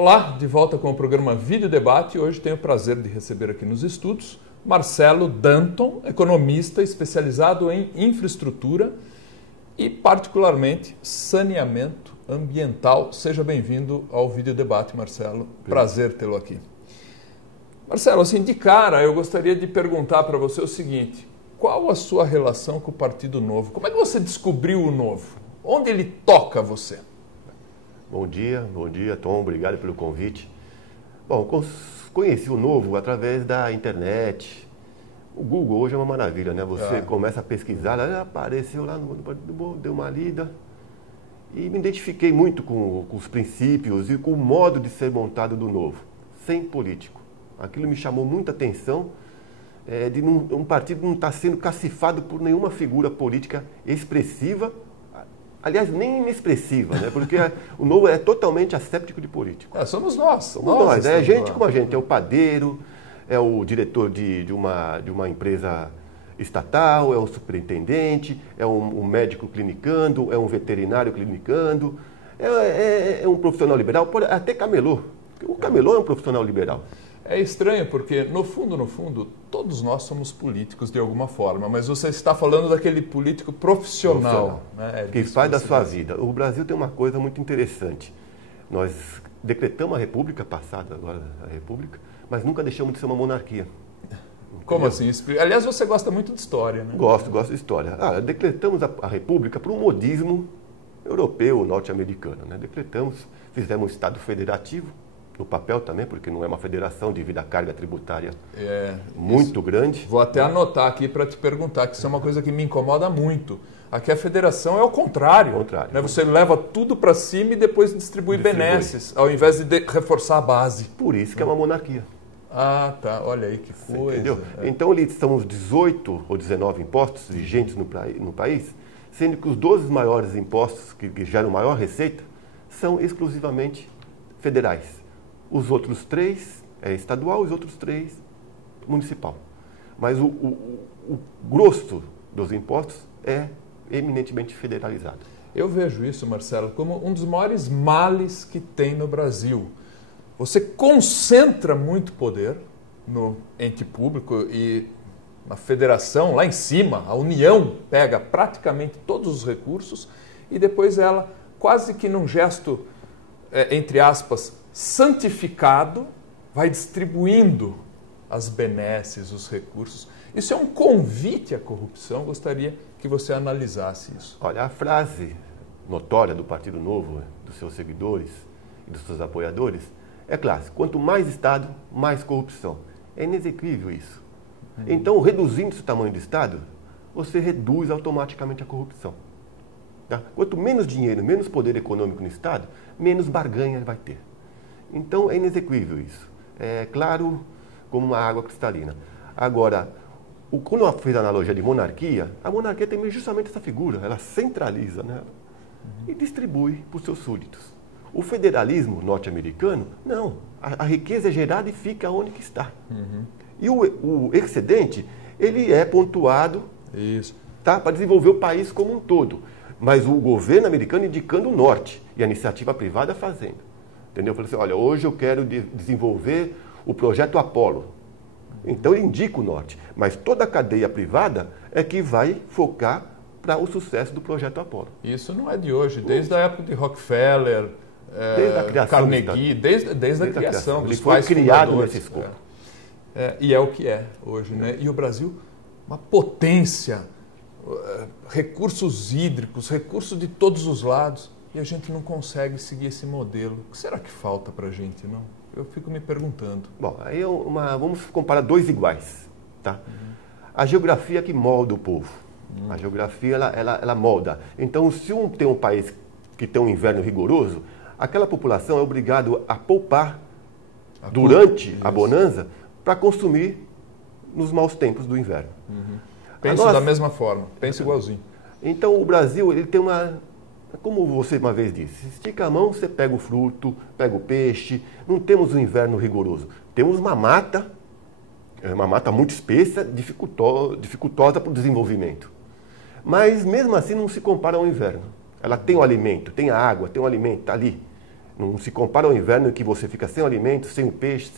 Olá, de volta com o programa Vídeo Debate. Hoje tenho o prazer de receber aqui nos estúdios Marcelo Danton, economista especializado em infraestrutura e particularmente saneamento ambiental. Seja bem-vindo ao Vídeo Debate, Marcelo. Prazer tê-lo aqui. Marcelo, assim, de cara, eu gostaria de perguntar para você o seguinte: qual a sua relação com o Partido Novo? Como é que você descobriu o Novo? Onde ele toca você? Bom dia, Tom. Obrigado pelo convite. Bom, conheci o Novo através da internet. O Google hoje é uma maravilha, né? Você começa a pesquisar, apareceu lá no Partido Novo, deu uma lida e me identifiquei muito com os princípios e com o modo de ser montado do Novo, sem político. Aquilo me chamou muita atenção, de um partido não estar sendo cacifado por nenhuma figura política expressiva. Aliás, nem inexpressiva, né? Porque o Novo é totalmente asséptico de político. Somos nós. Somos nós, é gente como a gente, é o padeiro, é o diretor de uma empresa estatal, é um superintendente, é um médico clinicando, é um veterinário clinicando, é um profissional liberal, até camelô. O camelô é um profissional liberal. É estranho porque, no fundo, todos nós somos políticos de alguma forma, mas você está falando daquele político profissional. Né? Que faz da sua vida. O Brasil tem uma coisa muito interessante. Nós decretamos a República, passada agora a República, mas nunca deixamos de ser uma monarquia. Como assim? Aliás, você gosta muito de história, né? Gosto de história. Decretamos a República por um modismo europeu, norte-americano. Né? Fizemos um Estado federativo, no papel também, porque não é uma federação devido à carga tributária muito grande. Vou até anotar aqui para te perguntar, que isso é uma coisa que me incomoda muito. Aqui a federação é o contrário. Né? Você leva tudo para cima e depois distribui benesses, ao invés de reforçar a base. Por isso que é uma monarquia. Ah, tá. Olha aí que coisa. Entendeu? Então, ali são os 18 ou 19 impostos vigentes no país, sendo que os 12 maiores impostos que geram maior receita são exclusivamente federais. Os outros 3 é estadual, os outros 3 municipal. Mas o grosso dos impostos é eminentemente federalizado. Eu vejo isso, Marcelo, como um dos maiores males que tem no Brasil. Você concentra muito poder no ente público e na federação, lá em cima, a União pega praticamente todos os recursos e depois ela, quase que num gesto, entre aspas, santificado, vai distribuindo as benesses, os recursos. Isso é um convite à corrupção. Gostaria que você analisasse isso. Olha, a frase notória do Partido Novo, dos seus seguidores e dos seus apoiadores, é clássica: quanto mais Estado, mais corrupção. É inexequível isso. Então, reduzindo o tamanho do Estado, você reduz automaticamente a corrupção. Tá? Quanto menos dinheiro, menos poder econômico no Estado, menos barganha ele vai ter. Então, é inexequível isso. É claro como uma água cristalina. Agora, quando eu fiz a analogia de monarquia, a monarquia tem justamente essa figura. Ela centraliza, né? E distribui para os seus súditos. O federalismo norte-americano, não. A riqueza é gerada e fica onde que está. E o excedente, ele é pontuado para desenvolver o país como um todo. Mas o governo americano indicando o norte e a iniciativa privada fazendo. Entendeu? Eu falei assim: olha, hoje eu quero desenvolver o projeto Apollo. Então ele indica o norte, mas toda a cadeia privada é que vai focar para o sucesso do projeto Apollo. Isso não é de hoje, desde a época de Rockefeller, desde a criação Carnegie, desde a criação dos pais ele foi criado fundadores. nesse escopo. E é o que é hoje, né? E o Brasil, uma potência, recursos hídricos, recursos de todos os lados. E a gente não consegue seguir esse modelo. O que será que falta para a gente, não? Eu fico me perguntando. Bom, aí vamos comparar dois iguais, tá? A geografia que molda o povo. A geografia, ela molda. Então, se tem um país que tem um inverno rigoroso, aquela população é obrigada a poupar durante a bonança para consumir nos maus tempos do inverno. Penso da mesma forma, penso igualzinho. Então, o Brasil, ele tem como você uma vez disse, estica a mão, você pega o fruto, pega o peixe. Não temos um inverno rigoroso. Temos uma mata muito espessa, dificultosa para o desenvolvimento. Mas, mesmo assim, não se compara ao inverno. Ela tem o alimento, tem a água, tem o alimento, está ali. Não se compara ao inverno em que você fica sem alimentos, sem o peixe,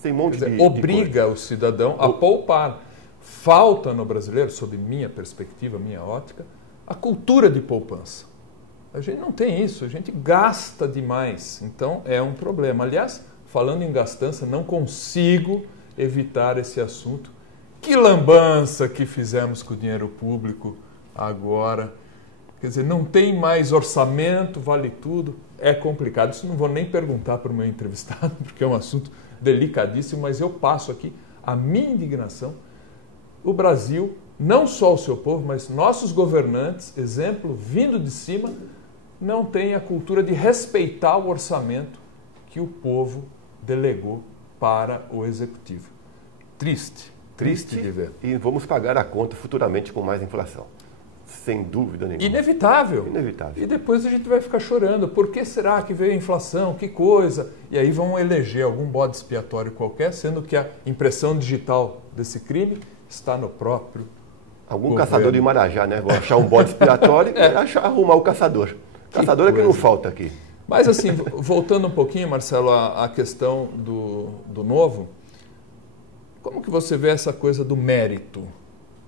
sem um monte de obriga o cidadão a poupar. Falta no brasileiro, sob minha perspectiva, minha ótica, a cultura de poupança. A gente não tem isso, a gente gasta demais, então é um problema. Aliás, falando em gastança, não consigo evitar esse assunto. Que lambança que fizemos com o dinheiro público agora. Quer dizer, não tem mais orçamento, vale tudo. É complicado. Isso não vou nem perguntar para o meu entrevistado, porque é um assunto delicadíssimo, mas eu passo aqui a minha indignação. O Brasil, não só o seu povo, mas nossos governantes, exemplo vindo de cima, não tem a cultura de respeitar o orçamento que o povo delegou para o executivo. Triste de ver. E vamos pagar a conta futuramente com mais inflação. Sem dúvida nenhuma. Inevitável. E depois a gente vai ficar chorando. Por que será que veio a inflação? Que coisa? E aí vão eleger algum bode expiatório qualquer, sendo que a impressão digital desse crime está no próprio governo. Caçador de Marajá, né? Vou achar um bode expiatório e arrumar o caçador. Caçador é que não falta aqui. Mas assim, voltando um pouquinho, Marcelo, à questão do novo, como que você vê essa coisa do mérito?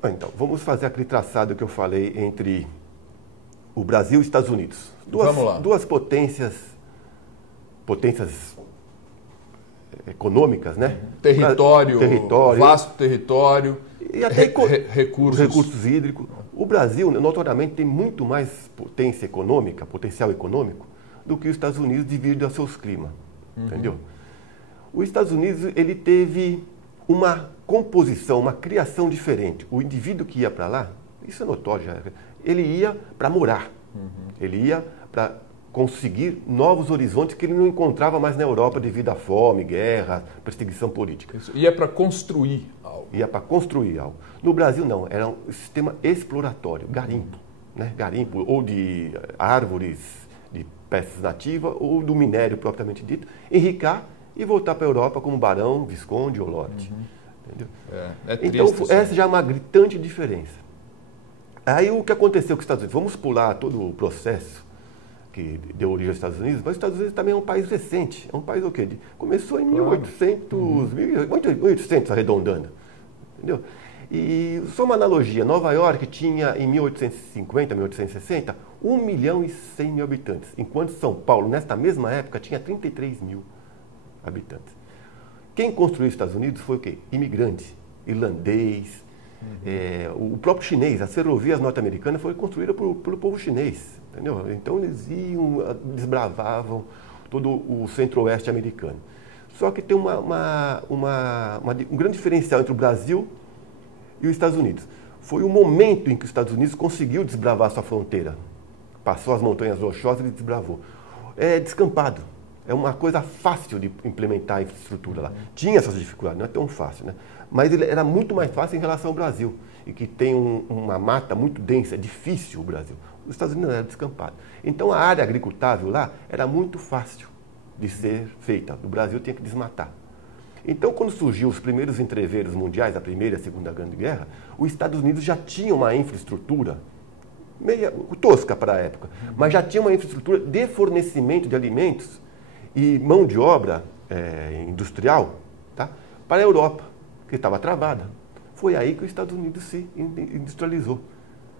Então, vamos fazer aquele traçado que eu falei entre o Brasil e os Estados Unidos. Vamos lá. Duas potências econômicas, né? Território, vasto território, e até recursos hídricos. O Brasil, notoriamente, tem muito mais potência econômica, potencial econômico, do que os Estados Unidos devido aos seus climas, entendeu? Os Estados Unidos, ele teve uma composição, uma criação diferente. O indivíduo que ia para lá, isso é notório já, ele ia para morar, ele ia para conseguir novos horizontes que ele não encontrava mais na Europa devido à fome, guerra, perseguição política. Isso. Ia para construir algo. Ia para construir algo. No Brasil, não. Era um sistema exploratório, garimpo. Né? Garimpo ou de árvores, de peças nativas, ou do minério propriamente dito, enricar e voltar para a Europa como barão, visconde ou lorde. Entendeu? É triste, então, essa já é uma gritante diferença. Aí, o que aconteceu com os Estados Unidos? Vamos pular todo o processo que deu origem aos Estados Unidos, mas os Estados Unidos também é um país recente. É um país o quê? Começou em 1800 arredondando. Entendeu? E só uma analogia, Nova York tinha em 1850, 1860, 1.100.000 habitantes, enquanto São Paulo, nesta mesma época, tinha 33 mil habitantes. Quem construiu os Estados Unidos foi o quê? Imigrante, irlandês, o próprio chinês. As ferrovias norte-americanas foram construídas pelo povo chinês. Entendeu? Então eles iam, desbravavam todo o centro-oeste americano. Só que tem um grande diferencial entre o Brasil e os Estados Unidos. Foi o momento em que os Estados Unidos conseguiu desbravar sua fronteira. Passou as montanhas rochosas e desbravou. É descampado. É uma coisa fácil de implementar a infraestrutura lá. Tinha essas dificuldades, não é tão fácil, né? Mas ele era muito mais fácil em relação ao Brasil, e que tem uma mata muito densa, é difícil o Brasil. Os Estados Unidos não era descampado. Então a área agricultável lá era muito fácil de ser feita. O Brasil tinha que desmatar. Então, quando surgiu os primeiros entreveros mundiais, a Primeira e a Segunda Grande Guerra, os Estados Unidos já tinham uma infraestrutura meio tosca para a época, mas já tinha uma infraestrutura de fornecimento de alimentos e mão de obra industrial, tá, para a Europa, que estava travada. Foi aí que os Estados Unidos se industrializou.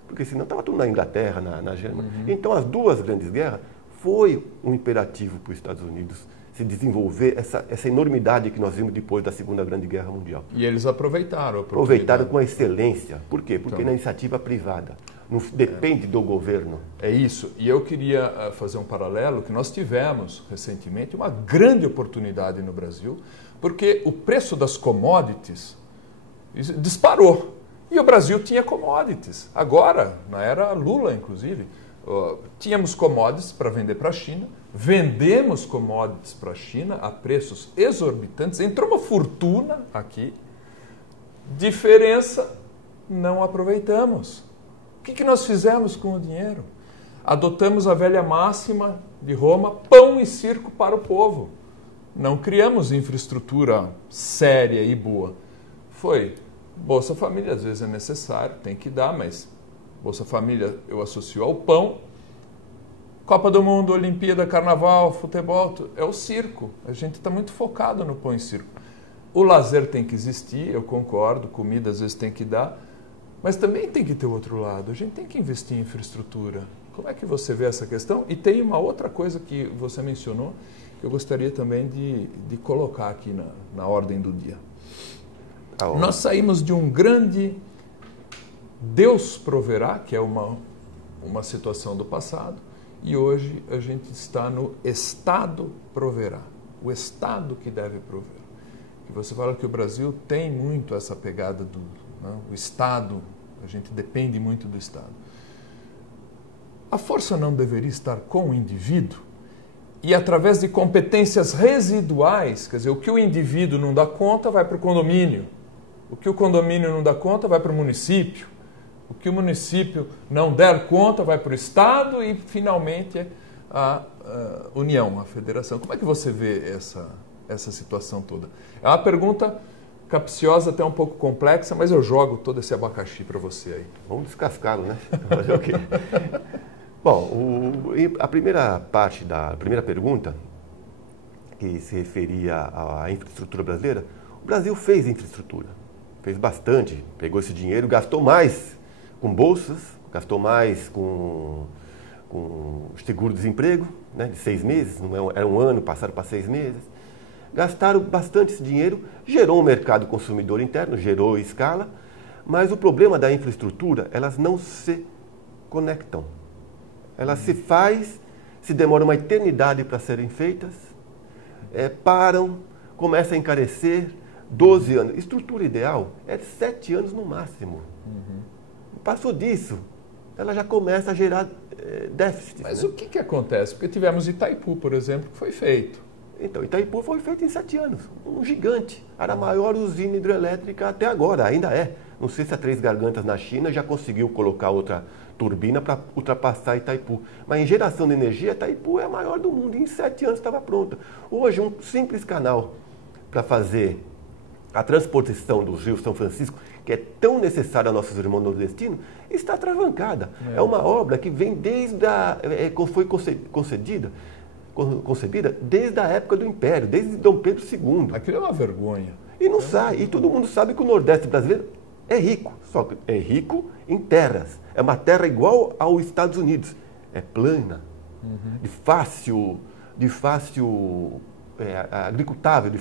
Porque senão estava tudo na Inglaterra, na Germânia. Então, as duas grandes guerras foi um imperativo para os Estados Unidos se desenvolver essa enormidade que nós vimos depois da Segunda Grande Guerra Mundial. E eles aproveitaram. Aproveitaram com excelência. Por quê? Porque na iniciativa privada. Não depende do governo. É isso. E eu queria fazer um paralelo que nós tivemos recentemente uma grande oportunidade no Brasil, porque o preço das commodities disparou. E o Brasil tinha commodities. Agora, na era Lula, inclusive, tínhamos commodities para vender para a China, vendemos commodities para a China a preços exorbitantes, entrou uma fortuna aqui, diferença, não aproveitamos. O que nós fizemos com o dinheiro? Adotamos a velha máxima de Roma, pão e circo para o povo. Não criamos infraestrutura séria e boa. Foi Bolsa Família, às vezes é necessário, tem que dar, mas Bolsa Família eu associo ao pão. Copa do Mundo, Olimpíada, Carnaval, futebol, é o circo. A gente está muito focado no pão e circo. O lazer tem que existir, eu concordo, comida às vezes tem que dar, mas também tem que ter o outro lado. A gente tem que investir em infraestrutura. Como é que você vê essa questão? E tem uma outra coisa que você mencionou, que eu gostaria também de colocar aqui na ordem do dia. Nós saímos de um grande Deus proverá, que é uma situação do passado, e hoje a gente está no Estado proverá. O Estado que deve prover. E você fala que o Brasil tem muito essa pegada o Estado, a gente depende muito do Estado. A força não deveria estar com o indivíduo e através de competências residuais, quer dizer, o que o indivíduo não dá conta vai para o condomínio, o que o condomínio não dá conta vai para o município, o que o município não der conta vai para o Estado e, finalmente, a União, a Federação. Como é que você vê essa situação toda? É uma pergunta capciosa, até um pouco complexa, mas eu jogo todo esse abacaxi para você aí. Vamos descascá-lo, né? Fazer o quê? Bom, a primeira parte da primeira pergunta, que se referia à infraestrutura brasileira, o Brasil fez infraestrutura, fez bastante, pegou esse dinheiro, gastou mais com bolsas, gastou mais com seguro-desemprego, né, de 6 meses, não era um ano, passaram para 6 meses. Gastaram bastante esse dinheiro, gerou um mercado consumidor interno, gerou escala, mas o problema da infraestrutura, elas não se conectam. Elas se demora uma eternidade para serem feitas, param, começam a encarecer, 12 anos. Estrutura ideal é 7 anos no máximo. Passou disso, ela já começa a gerar déficit. Mas né? o que acontece? Porque tivemos Itaipu, por exemplo, que foi feito. Então, Itaipu foi feito em 7 anos, um gigante. Era a maior usina hidrelétrica até agora, ainda é. Não sei se a Três Gargantas na China já conseguiu colocar outra turbina para ultrapassar Itaipu. Mas em geração de energia, Itaipu é a maior do mundo e em 7 anos estava pronta. Hoje, um simples canal para fazer a transposição do Rio São Francisco, que é tão necessária a nossos irmãos nordestinos, está atravancada. É uma obra que vem foi concebida desde a época do Império, desde Dom Pedro II. Aquilo é uma vergonha. E não sai. E todo mundo sabe que o Nordeste brasileiro é rico, só que é rico em terras. É uma terra igual aos Estados Unidos. É plana, de fácil agricultável, de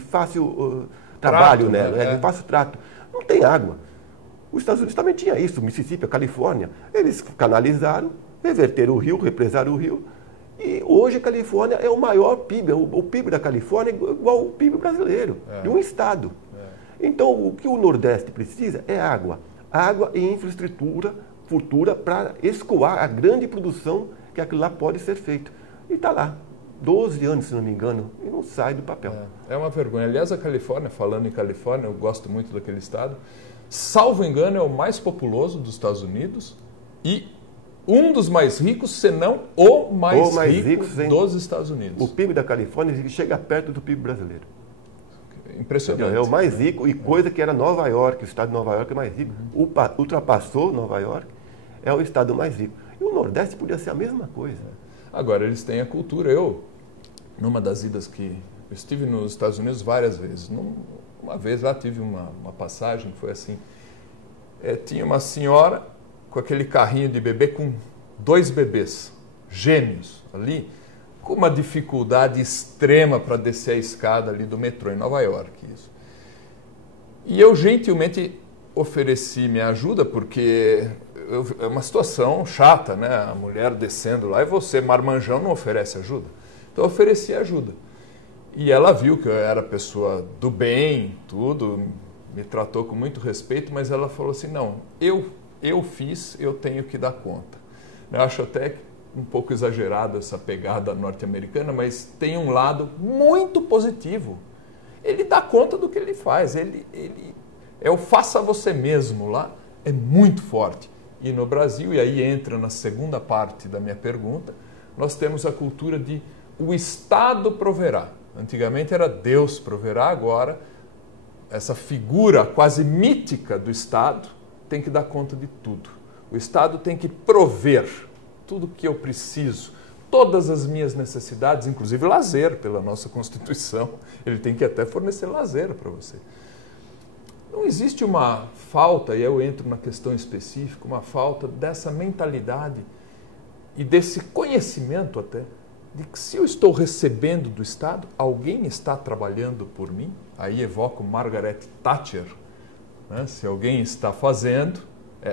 fácil trabalho nela, de fácil trato. Não tem água. Os Estados Unidos também tinha isso, Mississippi, a Califórnia. Eles canalizaram, reverteram o rio, represaram o rio. E hoje a Califórnia é o maior PIB. O PIB da Califórnia é igual ao PIB brasileiro, de um estado. Então, o que o Nordeste precisa é água. Água e infraestrutura futura para escoar a grande produção que aquilo lá pode ser feito. E está lá, 12 anos, se não me engano, e não sai do papel. É uma vergonha. Aliás, a Califórnia, falando em Califórnia, eu gosto muito daquele estado, salvo engano, é o mais populoso dos Estados Unidos e um dos mais ricos, se não o mais rico dos Estados Unidos. O PIB da Califórnia chega perto do PIB brasileiro. Impressionante. É o mais rico e coisa que era Nova York, o estado de Nova York é mais rico. Ultrapassou Nova York, é o estado mais rico. E o Nordeste podia ser a mesma coisa. Agora, eles têm a cultura. Numa das idas que eu estive nos Estados Unidos várias vezes, uma vez lá tive uma passagem que foi assim, tinha uma senhora com aquele carrinho de bebê com 2 bebês, gêmeos, ali, com uma dificuldade extrema para descer a escada ali do metrô, em Nova York. Isso. E eu gentilmente ofereci minha ajuda, porque é uma situação chata, né? A mulher descendo lá e você, marmanjão, não oferece ajuda. Então eu ofereci ajuda. E ela viu que eu era pessoa do bem, tudo, me tratou com muito respeito, mas ela falou assim, não, eu fiz, eu tenho que dar conta. Eu acho até um pouco exagerado essa pegada norte-americana, mas tem um lado muito positivo. Ele dá conta do que ele faz, ele é o faça você mesmo lá, é muito forte. E no Brasil, e aí entra na segunda parte da minha pergunta, nós temos a cultura de o Estado proverá. Antigamente era Deus proverá, agora essa figura quase mítica do Estado tem que dar conta de tudo. O Estado tem que prover. tudo que eu preciso, todas as minhas necessidades, inclusive lazer, pela nossa Constituição. Ele tem que até fornecer lazer para você. Não existe uma falta, e eu entro na questão específica, uma falta dessa mentalidade e desse conhecimento até, de que se eu estou recebendo do Estado, alguém está trabalhando por mim. Aí evoco Margaret Thatcher, né? Se alguém está fazendo,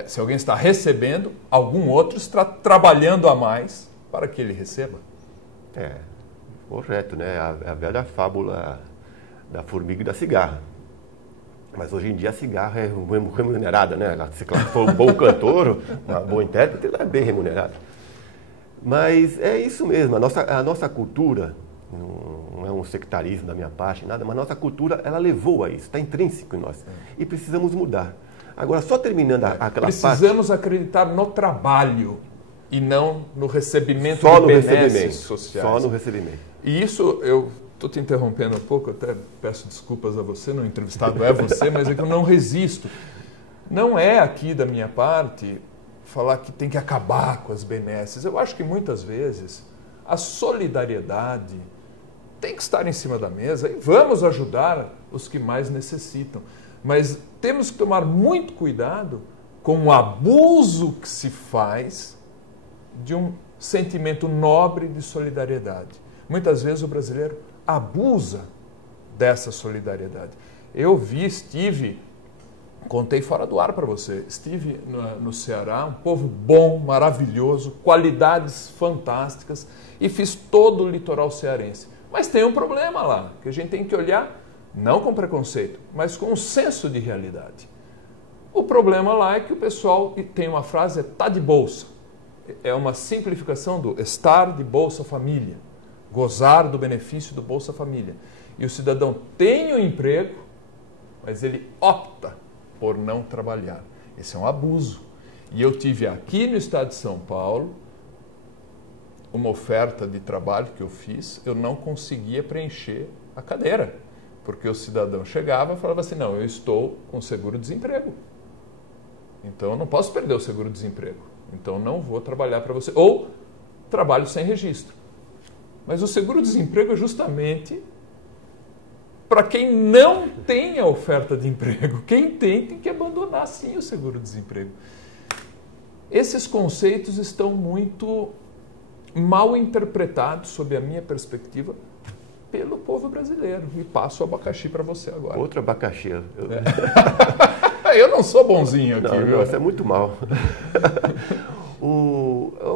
se alguém está recebendo, algum outro está trabalhando a mais para que ele receba. Correto, né? A velha fábula da formiga e da cigarra. Mas hoje em dia a cigarra é remunerada, né? Se for um bom cantor, uma boa intérprete, ela é bem remunerada. Mas é isso mesmo, a nossa cultura, não é um sectarismo da minha parte, nada, mas a nossa cultura, ela levou a isso, está intrínseco em nós. E precisamos mudar. Agora, só terminando aquela Precisamos acreditar no trabalho e não no recebimento de benesses sociais. Só no recebimento. E isso, eu estou te interrompendo um pouco, até peço desculpas a você, no entrevistado é você, mas é que eu não resisto. Não é aqui da minha parte falar que tem que acabar com as benesses. Eu acho que muitas vezes a solidariedade tem que estar em cima da mesa e vamos ajudar os que mais necessitam. Mas temos que tomar muito cuidado com o abuso que se faz de um sentimento nobre de solidariedade. Muitas vezes o brasileiro abusa dessa solidariedade. Eu estive, contei fora do ar para você, estive no Ceará, um povo bom, maravilhoso, qualidades fantásticas, e fiz todo o litoral cearense. Mas tem um problema lá, que a gente tem que olhar, não com preconceito, mas com um senso de realidade. O problema lá é que o pessoal tem uma frase, tá de bolsa. É uma simplificação do estar de Bolsa Família, gozar do benefício do Bolsa Família. E o cidadão tem um emprego, mas ele opta por não trabalhar. Esse é um abuso. E eu tive aqui no estado de São Paulo uma oferta de trabalho que eu fiz, eu não conseguia preencher a cadeira, porque o cidadão chegava e falava assim, não, eu estou com seguro-desemprego, então eu não posso perder o seguro-desemprego, então não vou trabalhar para você, ou trabalho sem registro. Mas o seguro-desemprego é justamente para quem não tem a oferta de emprego. Quem tem que abandonar, sim, o seguro-desemprego. Esses conceitos estão muito mal interpretados, sob a minha perspectiva, pelo povo brasileiro. E passo o abacaxi para você agora. Outro abacaxi. Eu não sou bonzinho aqui. Não, isso é muito mal.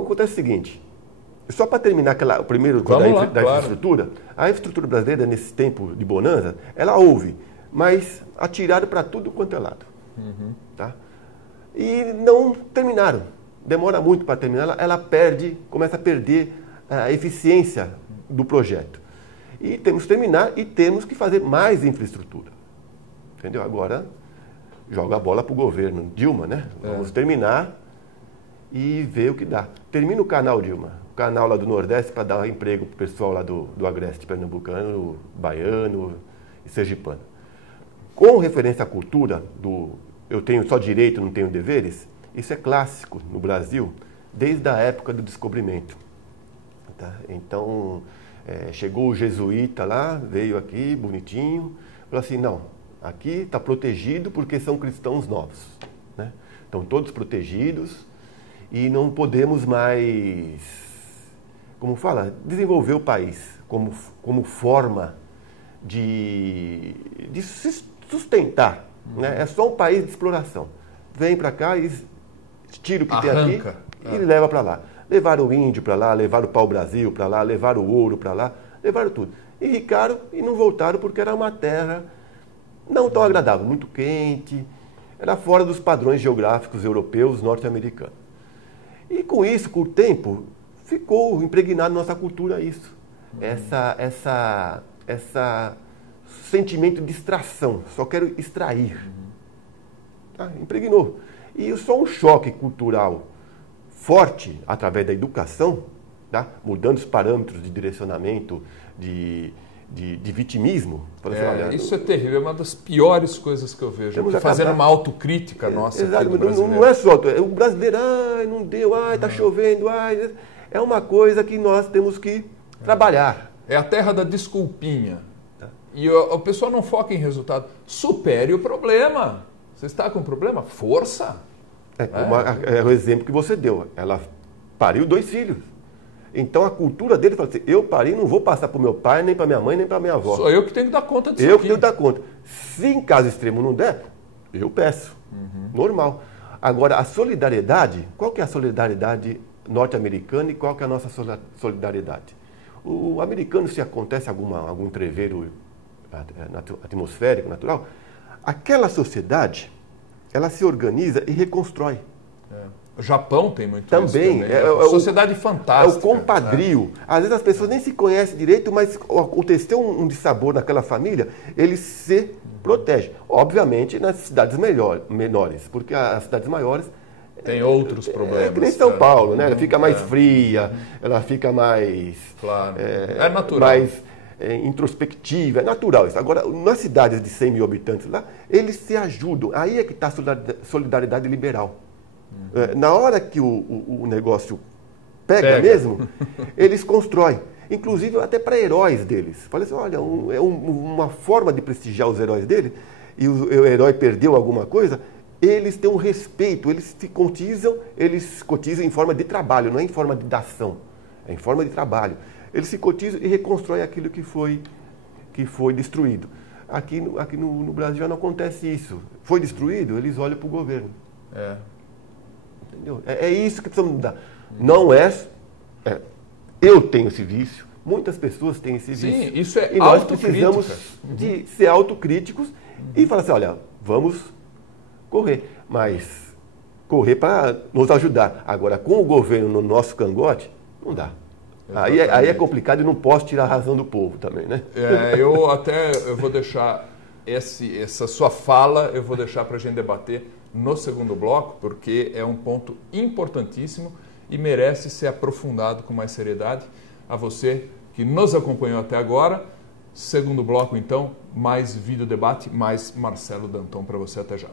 Acontece o seguinte, só para terminar o primeiro da infraestrutura, a infraestrutura brasileira, nesse tempo de bonança, ela houve, mas atiraram para tudo quanto é lado. Tá? E não terminaram. Demora muito para terminar, ela começa a perder a eficiência do projeto. E temos que terminar e temos que fazer mais infraestrutura. Entendeu? Agora, joga a bola para o governo. Dilma, né? Vamos terminar e ver o que dá. Termina o canal, Dilma. O canal lá do Nordeste para dar emprego para o pessoal lá do Agreste pernambucano, baiano e sergipano. Com referência à cultura eu tenho só direito, não tenho deveres, isso é clássico no Brasil desde a época do descobrimento. Tá? Então, chegou o jesuíta lá, veio aqui, bonitinho, falou assim, não, aqui está protegido porque são cristãos novos. Né? Estão todos protegidos e não podemos mais, como fala, desenvolver o país como forma de se sustentar. Né? É só um país de exploração. Vem para cá e tira o que tem aqui e leva para lá. Levaram o índio para lá, levaram o pau-brasil para lá, levaram o ouro para lá, levaram tudo. E ricaram e não voltaram porque era uma terra não tão agradável, muito quente, era fora dos padrões geográficos europeus, norte-americanos. E com isso, com o tempo, ficou impregnado na nossa cultura isso. Essa sentimento de extração, só quero extrair. Tá? Impregnou. E só um choque cultural forte, através da educação, tá? Mudando os parâmetros de direcionamento, de de vitimismo. Assim, olha, isso é terrível, é uma das piores coisas que eu vejo. Fazendo uma autocrítica nossa. Exato, não é só o brasileiro, não deu, tá chovendo, é uma coisa que nós temos que trabalhar. É a terra da desculpinha. E o pessoal não foca em resultado. Supere o problema. Você está com problema? Força. É o exemplo que você deu. Ela pariu 2 filhos. Então a cultura dele fala assim, eu parei, não vou passar para o meu pai, nem para minha mãe, nem para minha avó. Sou eu que tenho que dar conta disso. Eu que tenho que dar conta. Se em caso extremo não der, eu peço. Normal. Agora, a solidariedade, qual que é a solidariedade norte-americana e qual que é a nossa solidariedade? O americano, se acontece algum entreveiro atmosférico, natural, aquela sociedade, ela se organiza e reconstrói. O Japão tem muito também, isso também. Sociedade fantástica. É o compadrio. Às vezes as pessoas nem se conhecem direito, mas aconteceu um dissabor naquela família, eles se protegem. Obviamente nas cidades menores, porque as cidades maiores tem outros problemas. É que nem São Paulo, né? Ela fica mais fria, ela fica mais... Claro. É natural. Mais introspectiva, é natural isso. Agora, nas cidades de 100 mil habitantes lá, eles se ajudam. Aí é que está a solidariedade liberal. Na hora que o negócio pega mesmo, eles constroem. Inclusive até para heróis deles. Fala assim, olha, uma forma de prestigiar os heróis dele, e o herói perdeu alguma coisa, eles têm um respeito, eles cotizam em forma de trabalho, não é em forma de dação, é em forma de trabalho. Eles se cotizam e reconstroem aquilo que foi destruído. Aqui no Brasil já não acontece isso. Foi destruído, eles olham para o governo. Entendeu? É isso que precisamos mudar. Não eu tenho esse vício, muitas pessoas têm esse vício. Sim, isso é e nós precisamos de ser autocríticos e falar assim, olha, vamos correr, mas correr para nos ajudar. Agora, com o governo no nosso cangote, não dá. Aí é complicado e não posso tirar a razão do povo também, né? Eu vou deixar essa sua fala, eu vou deixar para a gente debater no segundo bloco, porque é um ponto importantíssimo e merece ser aprofundado com mais seriedade. A você que nos acompanhou até agora, segundo bloco então, mais vídeo debate, mais Marcelo Danton para você. Até já.